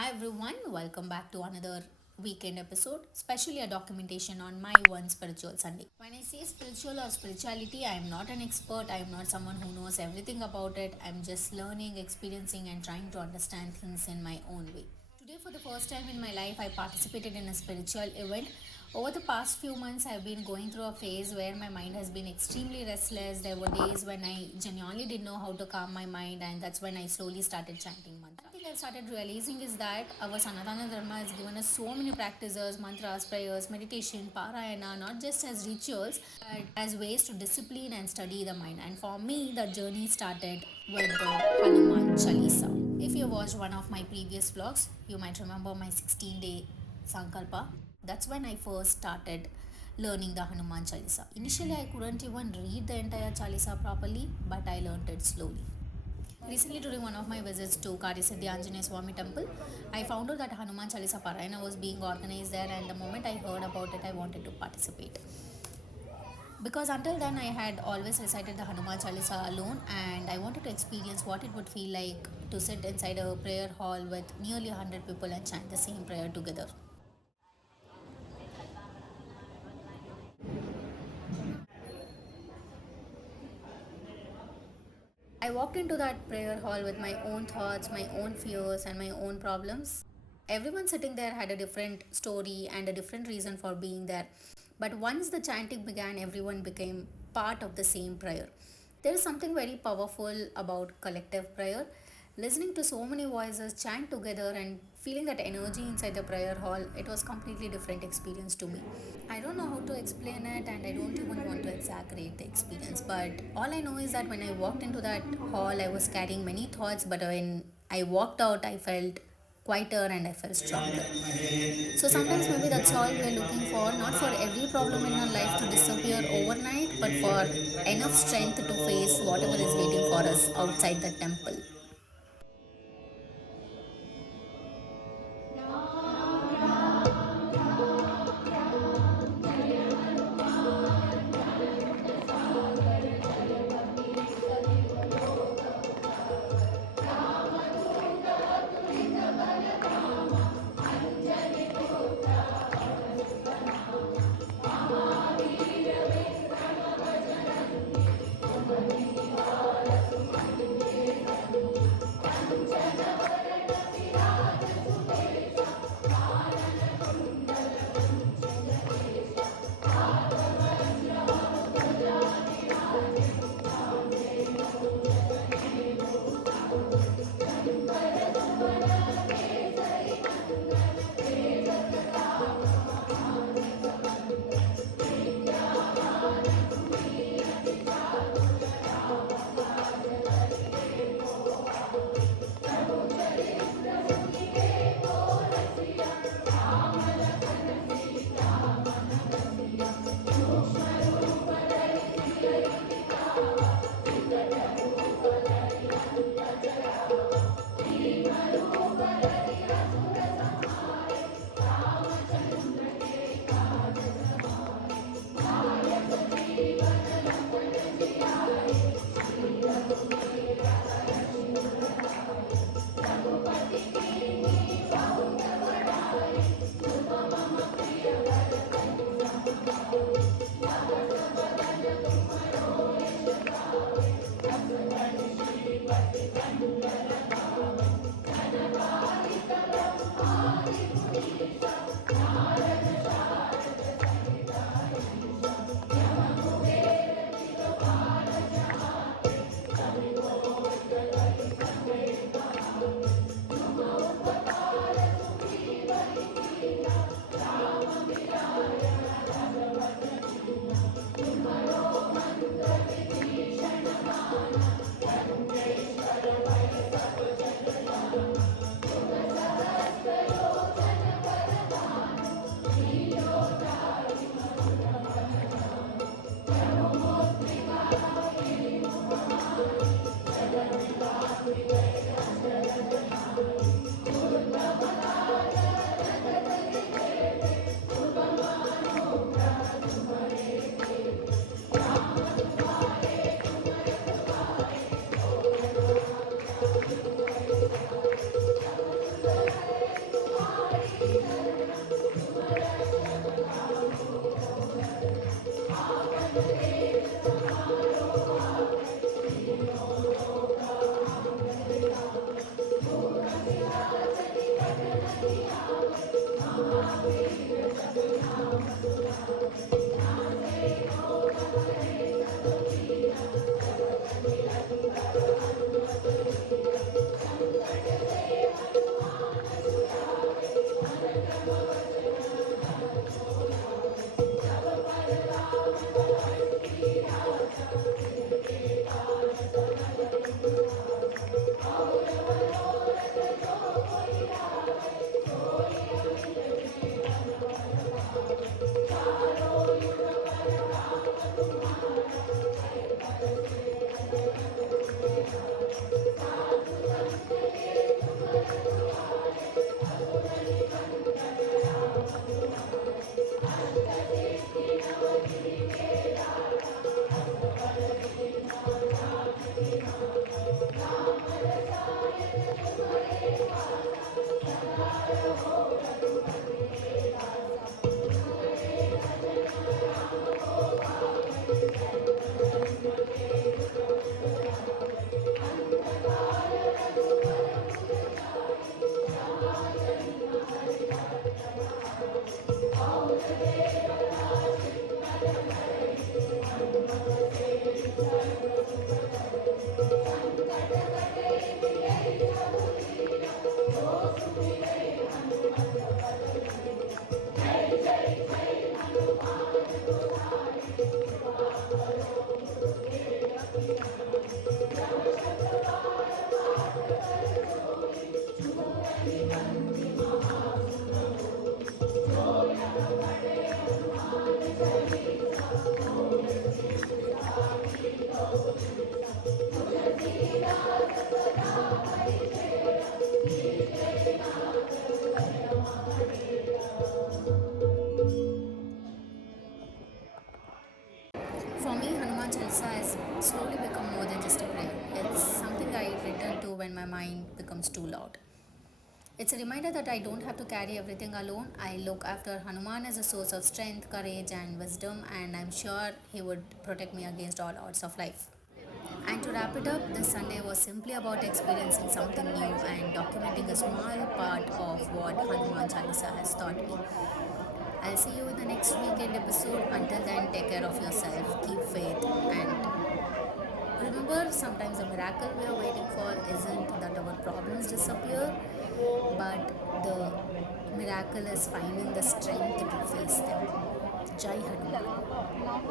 Hi everyone, welcome back to another weekend episode, especially a documentation on my one spiritual Sunday. When I say spiritual or spirituality, I am not an expert, I am not someone who knows everything about it. I'm just learning, experiencing, and trying to understand things in my own way. Today, for the first time in my life, I participated in a spiritual event. Over the past few months, I've been going through a phase where my mind has been extremely restless. There were days when I genuinely didn't know how to calm my mind, and that's when I slowly started chanting mantras. One thing I've started realizing is that our Sanatana Dharma has given us so many practices, mantras, prayers, meditation, parayana, not just as rituals, but as ways to discipline and study the mind. And for me, the journey started with the Hanuman Chalisa. If you watched one of my previous vlogs, you might remember my 16-day Sankalpa. That's when I first started learning the Hanuman Chalisa. Initially, I couldn't even read the entire Chalisa properly, but I learned it slowly. Recently, during one of my visits to Karisiddhi Anjaneya Swami temple, I found out that Hanuman Chalisa Parayana was being organized there, and the moment I heard about it, I wanted to participate. Because until then, I had always recited the Hanuman Chalisa alone, and I wanted to experience what it would feel like to sit inside a prayer hall with nearly 100 people and chant the same prayer together. I walked into that prayer hall with my own thoughts, my own fears, and my own problems. Everyone sitting there had a different story and a different reason for being there. But once the chanting began, everyone became part of the same prayer. There is something very powerful about collective prayer. Listening to so many voices chant together and feeling that energy inside the prayer hall, it was completely different experience to me. I don't know how to explain it and I don't even want to exaggerate the experience. But all I know is that when I walked into that hall, I was carrying many thoughts, but when I walked out, I felt quieter and I felt stronger. So sometimes maybe that's all we are looking for, not for every problem in our life to disappear overnight, but for enough strength to face whatever is waiting for us outside the temple. For me, Hanuman Chalisa has slowly become more than just a prayer. It's something I return to when my mind becomes too loud. It's a reminder that I don't have to carry everything alone. I look after Hanuman as a source of strength, courage, and wisdom, and I'm sure he would protect me against all odds of life. And to wrap it up, this Sunday was simply about experiencing something new and documenting a small part of what Hanuman Chalisa has taught me. I'll see you in the next weekend episode. Until then, take care of yourself, keep faith, and remember sometimes the miracle we are waiting for isn't that our problems disappear, but the miracle is finding the strength to face them. Jai Hanuman.